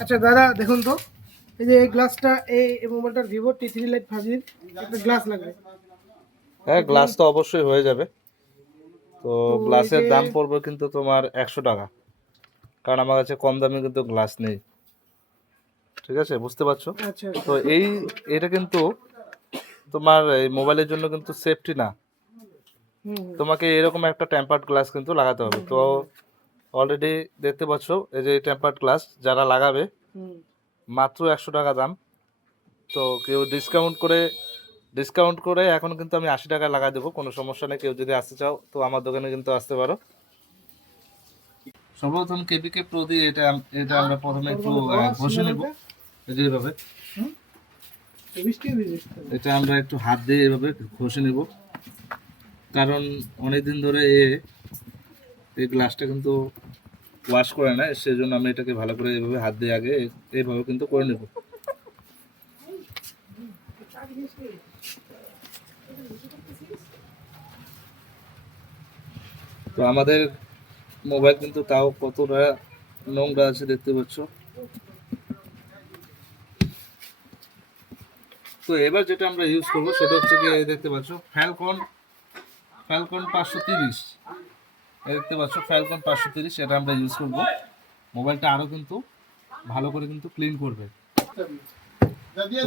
আচ্ছা দাদা দেখুন তো, এই যে এই গ্লাসটা, এই মোবাইলটার ভিভো T3 Lite 5G একটা গ্লাস লাগবে। হ্যাঁ, গ্লাস তো অবশ্যই হয়ে যাবে। তো তো এই গ্লাসের যে দাম পড়বে কিন্তু তোমার 100 টাকা, কারণ আমার কাছে কম দামে কিন্তু গ্লাস নেই। ঠিক আছে, বুঝতে পারছো? আচ্ছা তো আচ্ছা। এটা কিন্তু তোমার এই মোবাইলের জন্য কিন্তু সেফটি না। হুম হুম তোমাকে এরকম একটা টেম্পার্ড গ্লাস কিন্তু লাগাতে হবে। তো অলরেডি দেখতে পাচ্ছ এই যে টেম্পার্ড গ্লাস যারা লাগাবে হুম। মাত্র 100 টাকা দাম। তো কেউ ডিসকাউন্ট করে এখন কিন্তু আমি 80 টাকা লাগা দেবো, কোনো সমস্যা নেই। কেউ যদি আসতে চাও তো আমার দোকানে কিন্তু আসতে পারো। সর্বপ্রথম কেপিকে প্রো দিয়ে এটা এটা আমরা প্রথমে একটু ঘষে নেব, এই যে এইভাবে। হুম। বৃষ্টি ভিজে। এটা আমরা একটু হাত দিয়ে এভাবে ঘষে নেব, কারণ অনেকদিন ধরে এই গ্লাসটা কিন্তু ওয়াশ করে না, সেজন্য আমি এটাকে ভালো করে এইভাবে হাত দিয়ে আগে এইভাবে কিন্তু করে নেব। তো আমাদের মোবাইল কিন্তু তাও কতটা নোংরা আছে দেখতে পাচ্ছ। তো এবার যেটা আমরা ইউজ করবো সেটা হচ্ছে কি, এই দেখতে পাচ্ছ ফ্যালকন 530, এই দেখতে পাচ্ছ ফ্যালকন 530, এটা আমরা ইউজ করবো। মোবাইলটা আরও কিন্তু ভালো করে কিন্তু ক্লিন করবে।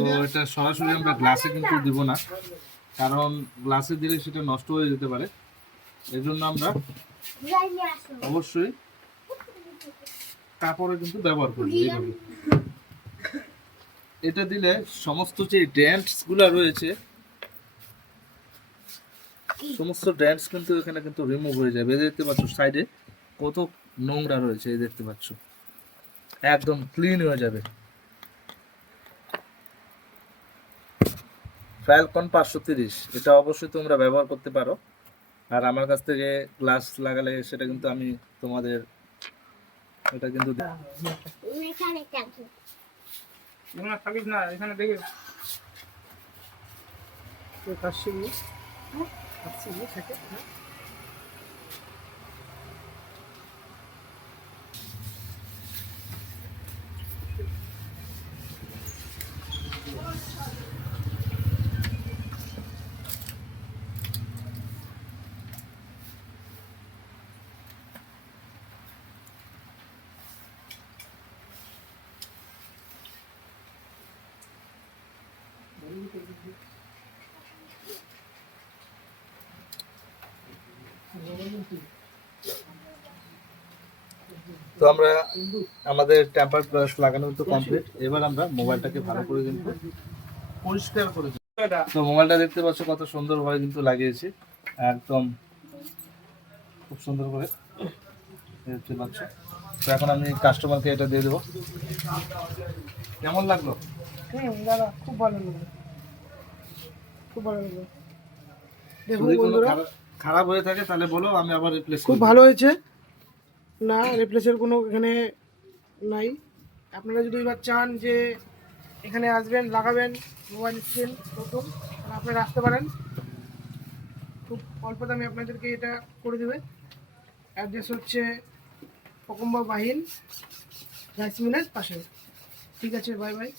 তো এটা সরাসরি আমরা গ্লাসে কিন্তু দিব না, কারণ গ্লাসে দিলে সেটা নষ্ট হয়ে যেতে পারে। এর জন্য আমরা অবশ্যই কাপড়ে কিন্তু ব্যবহার করি এইভাবে। এটা দিলে সমস্ত যে ডেন্টসগুলো রয়েছে, সমস্ত ডেন্টস কিন্তু এখানে কিন্তু রিমুভ হয়ে যাবে। এই দেখতে পাচ্ছ সাইডে কত নোংরা রয়েছে, এই দেখতে পাচ্ছ একদম ক্লিন হয়ে যাবে। ফ্যালকন 530, এটা অবশ্যই তোমরা ব্যবহার করতে পারো। আর আমার কাছ থেকে গ্লাস লাগালে সেটা কিন্তু আমি তোমাদের এটা কিন্তু থাকিস না এখানে দেখে কাশি থাকে। তো আমরা আমাদের টেম্পার গ্লাস লাগানো তো কমপ্লিট। এবার আমরা মোবাইলটাকে ভালো করে কিন্তু পরিষ্কার করে দিই। তো মোবাইলটা দেখতে পাচ্ছ কত সুন্দরভাবে কিন্তু লাগিয়েছি, একদম খুব সুন্দর করে দেখতে পাচ্ছ। তো এখন আমি কাস্টমারকে এটা দিয়ে দেবো। কেমন লাগলো? দাদা খুব ভালো লাগলো, খুব ভালো লাগলো। দেখুন যদি কোনো বন্ধুরা, খারাপ হয়ে থাকে তাহলে বলো, আমি আবার রিপ্লেস খুব করব। ভালো হয়েছে। না, রিপ্লেসের কোনো এখানে নাই। আপনারা যদি এবার চান যে এখানে আসবেন, লাগাবেন মোবাইল স্ক্রিন নতুন, তাহলে আপনারা আসতে পারেন। খুব অল্প দামে আপনাদেরকে এটা করে দেবে। অ্যাড্রেস হচ্ছে পকম্বা বাহিন রাইস মিলের পাশে। ঠিক আছে, বাই বাই।